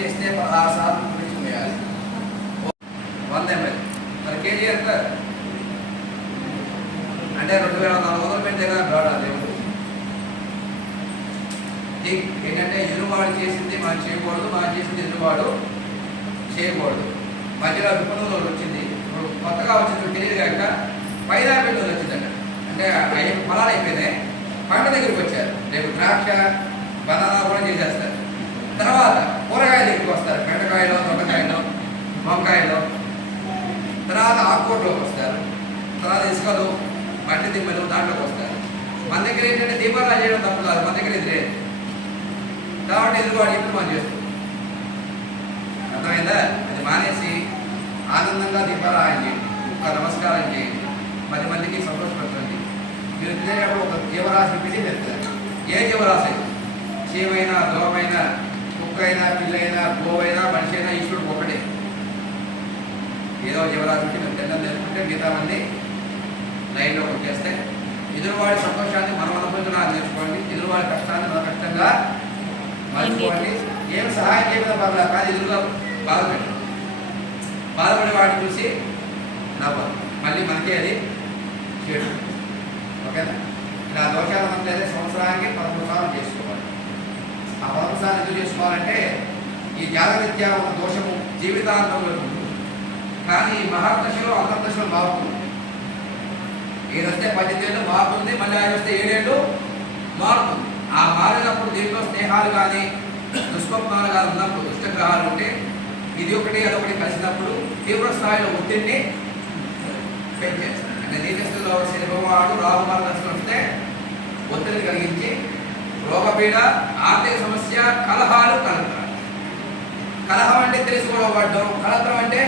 చేస్తే పదహారు సార్లు గురించి వేయాలి వంద ఎంఎల్. మరి కేజీ ఎంత? అంటే రెండు వేల నాలుగు వందలు పెట్టే కదా బ్రాడ్ అదేమో ఏంటంటే ఎదురుబాటు చేసింది మనం చేయకూడదు మనం చేసింది ఎదురుబాటు చేయకూడదు. మధ్యలో విపణంలో వచ్చింది. ఇప్పుడు కొత్తగా వచ్చింది తెలియదు కాక పైదా పెట్టుకుని వచ్చిందంట. అంటే అయ్యి పొలాలు అయిపోయినాయి. పంట దగ్గరికి వచ్చారు. రేపు ద్రాక్ష బనానా కూడా చేసేస్తారు. తర్వాత కూరగాయలు ఎక్కువ వస్తారు. బెండకాయలు దొండకాయలు వంకాయలు. తర్వాత ఆకుకూరలోకి వస్తారు. తర్వాత ఇసుకలు మట్టి దిమ్మలు దాంట్లోకి వస్తారు. మన దగ్గర ఏంటంటే దీపాలు చేయడం తప్పు కాదు. మన దగ్గర ఇది లేదు. కాబట్టి ఎదురుబాటు ఇప్పుడు మనం చేస్తాం అర్థమైందా? అది మానేసి ఆనందంగా దీపారాయణ చేయండి. ఒక నమస్కారం చేయండి. పది మందికి సంతోషపరచండి. మీరు తినేటప్పుడు ఒక జీవరాశి పిలిచి పెడతారు. ఏ జీవరాశి? చీమైనా దోమైనా కుక్కైనా పిల్లైనా గోవైనా మనిషి అయినా ఈశ్వరుడు ఒకటే ఏదో జీవరాశి మేము తిన్నాం తెలుసుకుంటే మిగతావన్నీ లైన్లో కొట్టేస్తే ఎదురువాడి సంతోషాన్ని మనం అనుభవించడానికి నేర్చుకోండి. ఎదురువాడి కష్టాన్ని మన కష్టంగా మర్చిపోండి ఏం సహాయం చేయడం పర్లేదు కానీ ఎదురుగా బాధపడి బాధపడే వాడిని చూసి నా మళ్ళీ మనకే అది చేయడం ఓకేనా? ఇలా దోషాలు మంది సంవత్సరానికి పదమూడు సార్లు చేసుకోవాలి ఆ పదమూడు సార్లు ఎందుకు చేసుకోవాలంటే ఈ జాగరిత్యా ఉన్న దోషము జీవితాంతంలో ఉంటుంది. కానీ మహాదశలో అంతర్దశలో బాగుంటుంది ఏదొస్తే పద్దెనిమిది మారుతుంది మళ్ళీ ఆయన వస్తే ఏడేళ్ళు మారుతుంది. ఆ మారినప్పుడు దీంట్లో స్నేహాలు కానీ దుష్పత్నాలు కానీ ఉన్నప్పుడు దుష్టగ్రహాలు ఉంటే ఇది ఒకటి అదొకటి కలిసినప్పుడు తీవ్ర స్థాయిలో ఒత్తిడిని పెంచేస్తాయి అంటే నీతిస్థితిలో శని భగవానుడు రాహుమాల వస్తే ఒత్తిడిని కలిగించి లోకపీడ ఆర్థిక సమస్య కలహాలు కలతరం కలహం అంటే తెలిసి గొడవ అంటే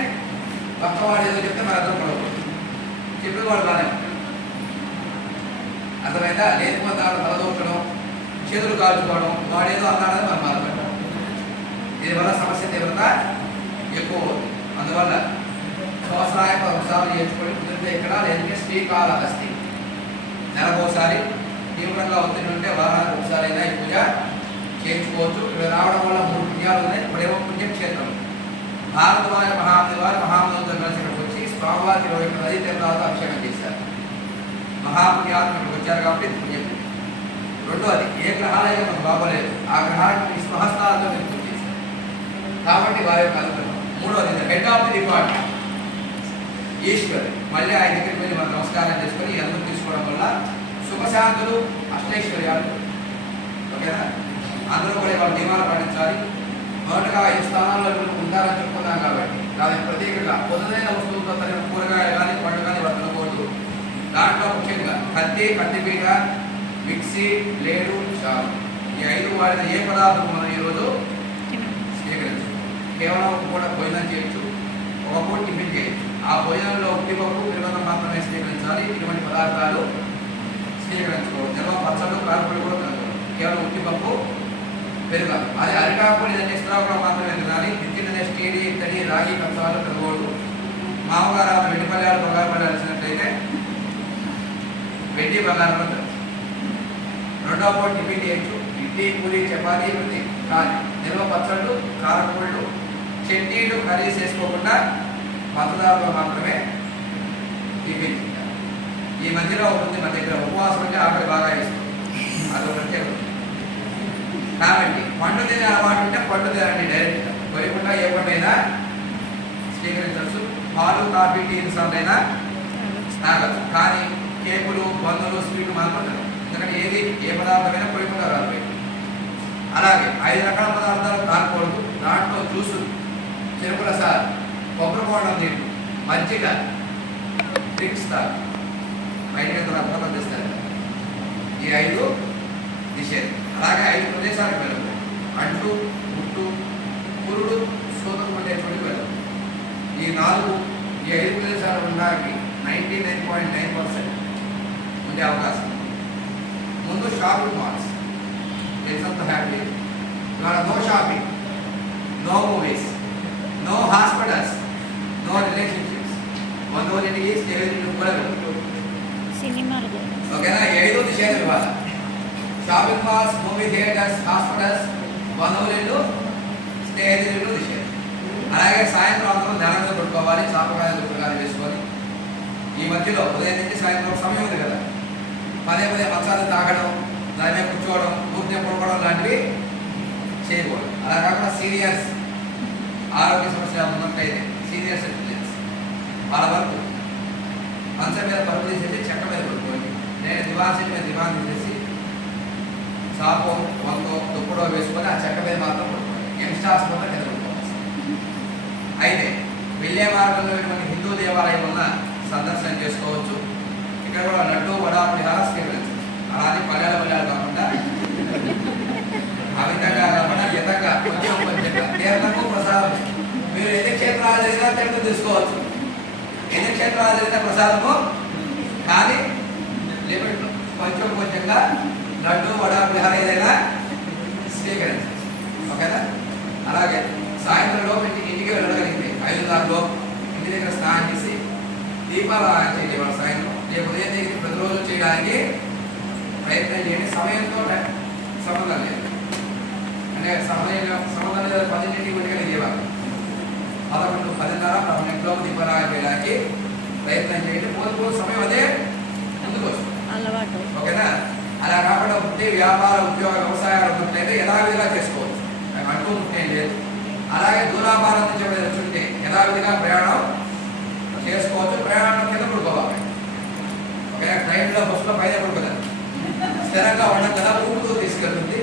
పక్కవాడు ఏదో చెప్తే మన అర్థం గొడవ చెప్పిన వాడు బాగానే అర్థమైందా? లేని పొందాలు తలదూర్చడం చేతులు కాల్చుకోవడం వాడేదో అన్నాడని మనం బాధపడడం దీనివల్ల సమస్య తీవ్రత ఎక్కువ అవుతుంది. అందువల్ల సంవత్సరానికి ఒకసారి చేర్చుకొని కుదిరితే ఇక్కడ లేదంటే శ్రీకాళహస్తి. నెలకోసారి తీవ్రంగా ఒత్తిడి ఉంటే వారానికి ఒకసారైనా ఈ పూజ చేయించుకోవచ్చు. ఇక్కడ రావడం వల్ల మూడు పుణ్యాలు ఉన్నాయి. ఇప్పుడేమో పుణ్యక్షేత్రం. భారతవారి మహాదేవి వారి మహామంత్రులతో కలిసి ఇక్కడికి వచ్చి స్వామివారి ఇరవై ఒక్క నదీ తీర్థాలతో అభిషేకం చేశారు. మహాపుణ్యాలు ఇక్కడికి వచ్చారు కాబట్టి పుణ్యం. రెండోది ఏ గ్రహాలైనా మనకు బాగోలేదు. ఆ గ్రహానికి మీ స్వహస్తాలతో మీరు పూజ చేశారు. కాబట్టి వారి యొక్క అనుగ్రహం. మూడోది head of the department. Eshwar మళ్ళీ ఆయన దగ్గరికి వెళ్ళి మనం నమస్కారం అష్టైశ్వర్యాలు ఓకేనా? అందరూ కూడా వాళ్ళ నియమాలు పాటించాలి. మొదటగా ఐదు స్థానాల్లో మనం ఉంటారని చెప్పుకున్నాం కాబట్టి. దానికి ప్రత్యేకంగా పొద్దునైన వస్తువులతో తగిన కూరగాయలు కానీ పండు కానీ వదలకూడదు. దాంట్లో ముఖ్యంగా కత్తి కత్తిపీట మిక్సీ లేడు చాలు ఈ ఐదు వాడిన ఏ పదార్థం మనం ఈరోజు స్వీకరించు? కేవలం ఒక పూట భోజనం చేయొచ్చు ఒక పూట టిఫిన్ చేయొచ్చు. ఆ భోజనంలో ఉప్పిపప్పు పెరుగన్నం మాత్రమే స్వీకరించాలి. ఇటువంటి పదార్థాలు స్వీకరించుకోవచ్చు నిల్వ పచ్చళ్ళు కారపొడి కూడా తినకూడదు కేవలం ఉప్పిపప్పు పెరగాలి అదే అరిటాకులు ఇదన్నీ ఇస్త్రాకులు మాత్రమే తినాలి తినే స్టీడీ ఇత్తడి రాగి కంచాలు తినకూడదు మామగారు ఆమె వెండి పల్లెలు బంగారు పల్లాలు వెండి బంగారం తినచ్చు రెండో పూట టిఫిన్ చేయొచ్చు. ఇడ్లీ పూరి చపాతి ఇవన్నీ కానీ నిల్వ పచ్చళ్ళు కారపూళ్ళు చట్నీలు కర్రీస్ వేసుకోకుండా మతదారులు మాత్రమే టిఫిన్. ఈ మధ్యలో ఉంది మన దగ్గర ఉపవాసం అంటే ఆవిడ బాగా ఇస్తుంది అది ఒకటే ఉంది. కాబట్టి పండు తినే అలవాటు ఉంటే పండు తినండి డైరెక్ట్ కొరియకుండా ఏ పండైనా స్వీకరించవచ్చు. పాలు కాఫీ టీ అయినా తాగచ్చు. కానీ కేకులు బంధువులు స్వీట్లు మాత్రం ఎందుకంటే ఏది ఏ పదార్థమైనా కొరియకుండా రాదు అలాగే ఐదు రకాల పదార్థాలు తాగకూడదు దాంట్లో జ్యూసు చెరుకు రసాలు కొబ్బరి బోండం నీళ్ళు మజ్జిగ డ్రింక్స్ తాగు. బయటకి రక్తం అందిస్తారు ఈ ఐదు నిషేధం. అలాగే ఐదు ప్రదేశాలకు వెళ్ళదు అంటు ముట్టు పురుడు సోదరు ఉండే చోటుకు వెళ్ళదు ఈ నాలుగు ఈ ఐదు ప్రదేశాలు ఉండడానికి ninety nine point nine percent ఉండే అవకాశం ముందు షాపింగ్ మాల్స్. ఇట్స్ అంత హ్యాపీ ఇవాళ no shopping no movies no hospitals no relationships బంధువులింటికి స్నేహితులు కూడా వెళ్ళదు సినిమాలు ఓకేనా? ఈ ఐదు నిషేధం shopping malls movie theatres hospitals బంధువులు స్నేహితులు నిషేధం అలాగే సాయంత్రం అందరం ధ్యానంగా పెట్టుకోవాలి సాంప్రదాయాలు దుప్పకాయలు వేసుకొని. ఈ మధ్యలో ఉదయం నుంచి సాయంత్రం సమయం ఉంది కదా. పదే పదే మంచాలు తాగడం దాని మీద కూర్చోవడం ఊరికే పడుకోవడం లాంటివి చేయకూడదు. అలా కాకుండా సీనియర్స్ ఆరోగ్య సమస్యలు ఉన్నట్లయితే సీనియర్ సిటిజన్స్ వాళ్ళ వరకు మంచం మీద పరుపు తీసేసి చెక్క నేను దివాన్ చేసి మీద సాపో వంతో దుప్పుడో వేసుకొని ఆ చెక్క మీద మాత్రం పడుకోండి యంగ్స్టార్స్ వల్ల కింద పడుకోవాలి అయితే వెళ్ళే మార్గంలో ఇటువంటి హిందూ దేవాలయం ఉన్న సందర్శనం చేసుకోవచ్చు. ఇక్కడ కూడా లడ్డు వడా పులిహార స్వీకరించవచ్చు అలానే పల్లెల పల్లెలు కాకుండా ఆ విధంగా కాకుండా విధంగా కొంచెం కొంచెంగా తీర్థకు ప్రసాదం. మీరు ఎన్ని క్షేత్రాలు జరిగినా తీర్థం తీసుకోవచ్చు. ఎన్ని క్షేత్రాలు జరిగిన ప్రసాదము. కానీ లిమిట్ కొంచెం కొంచెంగా లడ్డు వడ పులిహార ఏదైనా స్వీకరించవచ్చు ఓకేనా? అలాగే సాయంత్రం లోపు ఇంటికి ఇంటికి వెళ్ళగలిగితే ఐదున్నర లోపు ఇంటి దగ్గర స్నానం చేసి దీపాలు చేయండి వాళ్ళ సాయంత్రం. రేపు ఉదయం దగ్గర ప్రతిరోజు చేయడానికి ప్రయత్నం చేయండి. సమయంతో సంబంధం లేదు. అంటే సమయం సంబంధం లేదు పదింటికి ఒంటికి దీపాలు పదకొండు పదిన్నర పన్నెండులోపు దీపాలు ఆన్ చేయడానికి ప్రయత్నం చేయండి. పోతు సమయం అదే ముందుకు వస్తుంది. అలవాటు. ఓకేనా? అలా కాకుండా ఉంటే వ్యాపార ఉద్యోగ వ్యవసాయాలు ఉన్నట్లయితే యథావిధిగా చేసుకోవచ్చు. మేము అంటూ లేదు. అలాగే దూరాభారం నుంచి ఎవరైనా వచ్చుంటే యథావిధిగా ప్రయాణం చేసుకోవచ్చు. ప్రయాణం కింద పడుకోవాలి. ఓకే ట్రైన్లో బస్సులో పైన పడుకోలేదు స్థిరంగా ఉండడం కదా ఊపుతూ తీసుకెళ్తుంది.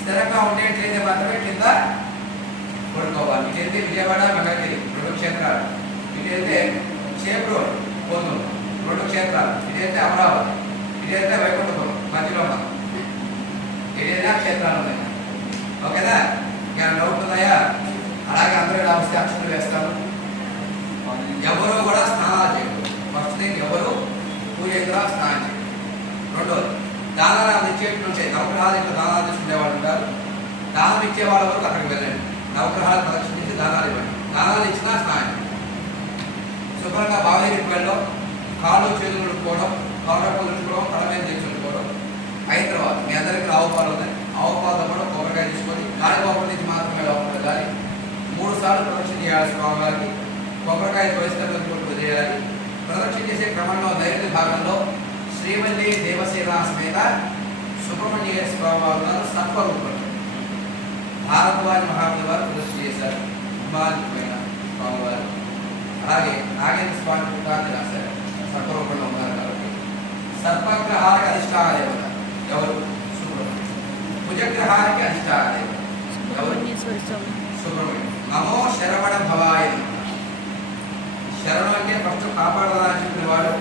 స్థిరంగా ఉండేట్లయితే మాత్రమే కింద పడుకోవాలి. ఇదైతే విజయవాడ మంగళగిరి రెండు క్షేత్రాలు. ఇదైతే చేప్ పొందు రెండు క్షేత్రాలు. ఇదైతే అమరావతి. ఇదంతా వైకుంఠపురం మధ్యలో ఉన్నాం ఏదైనా క్షేత్రాలు ఉన్నాయి. ఓకేనా? ఇంకా డౌట్ ఉన్నాయా? అలాగే అందరూ ఇలా వస్తే అక్షరం వేస్తాను ఎవరు కూడా స్నానాలు చేయరు. ఫస్ట్ థింగ్ ఎవరు పూజ దగ్గర స్నానం చేయరు. రెండోది దానాలు ఇచ్చేట్లు ఉంటాయి నవగ్రహాలు ఇంట్లో దానాలు తీసుకునే ఉంటారు. దానం ఇచ్చే వాళ్ళ వరకు అక్కడికి వెళ్ళండి. నవగ్రహాలు ప్రదక్షిణించి దానాలు ఇవ్వండి. దానాలు ఇచ్చినా స్నానం శుభ్రంగా బావి దగ్గరికి వెళ్ళడం కాళ్ళు చేతులు కడుక్కోవడం కాళ్ళ తెచ్చుకోవడం కడమే మీద తెచ్చుకోవడం అయిన తర్వాత మీ అందరికీ ఆవు పాలు ఉన్నాయి ఆవు పాలతో కూడా కొబ్బరికాయ తీసుకొని గాలి నుంచి మాత్రమే లోపల కానీ మూడు సార్లు ప్రదక్షిణ చేయాలి స్వామివారికి కొబ్బరికాయ పరిస్థితులు చేయాలి. ప్రదక్షిణ చేసే క్రమంలో నైరుతి భాగంలో శ్రీవల్లి దేవసేన సమేత సుబ్రహ్మణ్య స్వామి వారు సత్వరూపం. సర్వరూపంలో భారద్వాజ మహాముని వారు కృషి చేశారు. హిమాలయమైన స్వామివారు అలాగే నాగేంద్ర స్వామి పుట్టాన్ని రాశారు. సత్వరూపంలో ఉన్నారు కాబట్టి సర్పగ్రహానికి అధిష్టాన దేవత ఎవరు సుబ్రహ్మణ్యం భుజగ్రహానికి అధిష్టాన దేవత ఎవరు సుబ్రహ్మణ్యేశ్వర స్వామి సుబ్రహ్మణ్యం నమో శరవణ భవాయ నమః. శరణం అంటే ఫస్ట్ కాపాడాలని చెప్పిన వాడు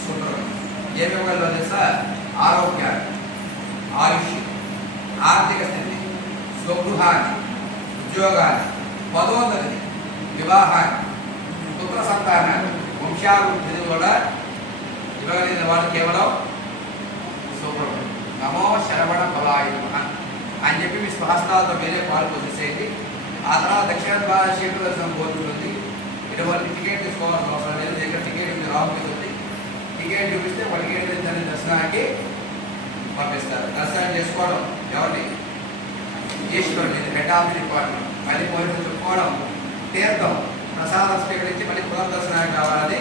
సుబ్రహ్మణ్యం ఏమి ఇవ్వగలరు తెలుసా ఆరోగ్యాన్ని ఆయుష్ ఆర్థిక స్థితి స్వగృహాన్ని ఉద్యోగాన్ని పదోన్నతిని వివాహాన్ని పుత్ర సంతానాన్ని వంశాభివృద్ధిని కూడా ఇవ్వగలిగిన వారు కేవలం శుభ్రం నమో శరవణ బలాయ అని చెప్పి మీ శ్వాసనాలతో మీరే పాలు పొందేసేయండి ఆ తర్వాత దక్షిణ ద్వార క్షేత్ర దర్శనం పోతుంటుంది ఇటువంటి టికెట్ తీసుకోవాల్సిన అవసరం లేదు. దగ్గర టికెట్ ఉంది రాహుల్ టికెట్ చూపిస్తే వాళ్ళకి ఏంటంటే దర్శనానికి పంపిస్తారు. దర్శనం చేసుకోవడం ఎవరిని ఈశ్వరుని ఇది హెడ్ ఆఫ్ డిపార్ట్మెంట్ మళ్ళీ పోలీసులు చెప్పుకోవడం తీర్థం. ప్రసాదం స్వీకరించి మళ్ళీ పునర్దర్శనానికి కావాలని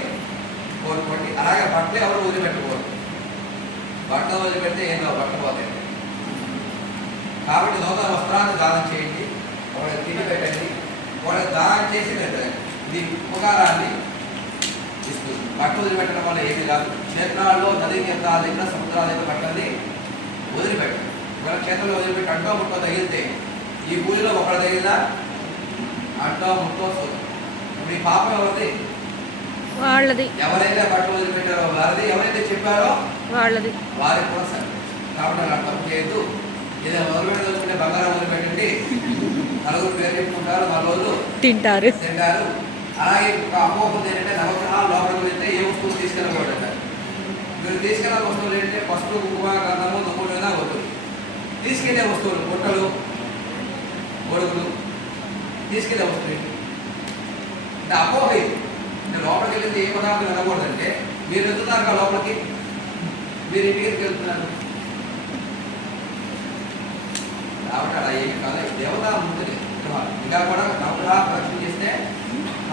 కోరుకోండి. అలాగే బట్టలు ఎవరు వదిలిపెట్టకూడదు బట్టలు వదిలిపెడితే ఏం బట్టలు పోతాయి. కాబట్టి నూతన వస్త్రాన్ని దానం చేయండి. ఒకటి తిని పెట్టండి. ఒకటి దానం చేసి పెట్టండి ఇది ఉపకారాన్ని ఇస్తుంది. బట్టలు వదిలిపెట్టడం వల్ల ఏమి కాదు. క్షేత్రాల్లో నదీ తీర్థాల దగ్గర సముద్రాల దగ్గర బట్టల్ని వదిలిపెట్టండి ఒకవేళ క్షేత్రంలో వదిలిపెట్టి అంటో ముట్టో తగిలితే ఈ పూజలో ఒకటి తగిలినా అంటో ముట్టో సోదు ఇప్పుడు ఈ పాపం ఎవరిది? వాళ్ళది. ఎవరైతే బట్టలు వదిలిపెట్టారో వారిది ఎవరైతే చెప్పారో వాళ్ళది. వారికి కూడా సరే కాబట్టి అలా తప్పు చేయొద్దు. ఏదైనా వదిలిపెట్టి వదిలిపెట్టే బంగారం వదిలిపెట్టండి నలుగురు పేరు చెప్పుకుంటారు నాలుగు రోజులు తింటారు. తింటారు. అలాగే ఒక అపోహ ఏంటంటే నవగ్రహాలు లోపలికి వెళ్తే ఏ వస్తువులు తీసుకెళ్ళకూడదు మీరు తీసుకెళ్ళిన వస్తువులు ఏంటంటే పసుపు కుంకుమ గంధము దుమ్ములు మీద వద్దు. తీసుకెళ్ళే వస్తువులు బుట్టలు గొడుగులు తీసుకెళ్ళే వస్తువులు ఏంటి? అంటే అపోహ ఇది. లోపలికి వెళ్ళింది ఏ పదార్థం వెళ్ళకూడదంటే మీరు వెళ్తున్నారు కదా లోపలికి? మీరు ఇంటికి వెళ్తున్నారు. కాబట్టి అలా ఏమి కాదు. దేవత ముందు ఇంకా కూడా నవగ్రహ ప్రదక్షిణ చేస్తే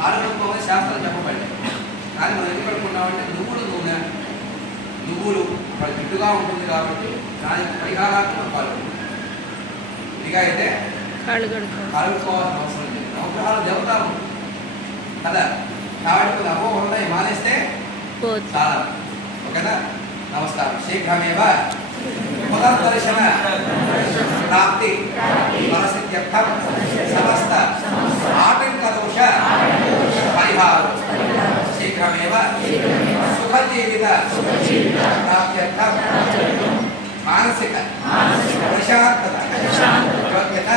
ఆరోగ్యం శాస్త్రం చెప్పబడింది కానీ మనం ఎందుకు పెట్టుకున్నామంటే నువ్వులు నూనె. నువ్వులు మరి జిడ్డుగా ఉంటుంది కాబట్టి దానికి పరిహారాన్ని మనం పాల్గొంటాం ఇక అయితే కలుపుకోవాల్సిన అవసరం లేదు. నవగ్రహాలు దేవతలు కదా? కాబట్టి అవో ఉన్నాయి మానేస్తే చాలా. ఓకేనా? నమస్కారం. శీఘ్రమేవ పునర్దర్శన ప్రాప్తి మనసిత్యర్థం సమస్త ఆటంకదోష పరిహారం. శీఘ్రమేవ సుఖజీవిత ప్రాప్త్యర్థం మానసిక ప్రశాంతత యోగ్యత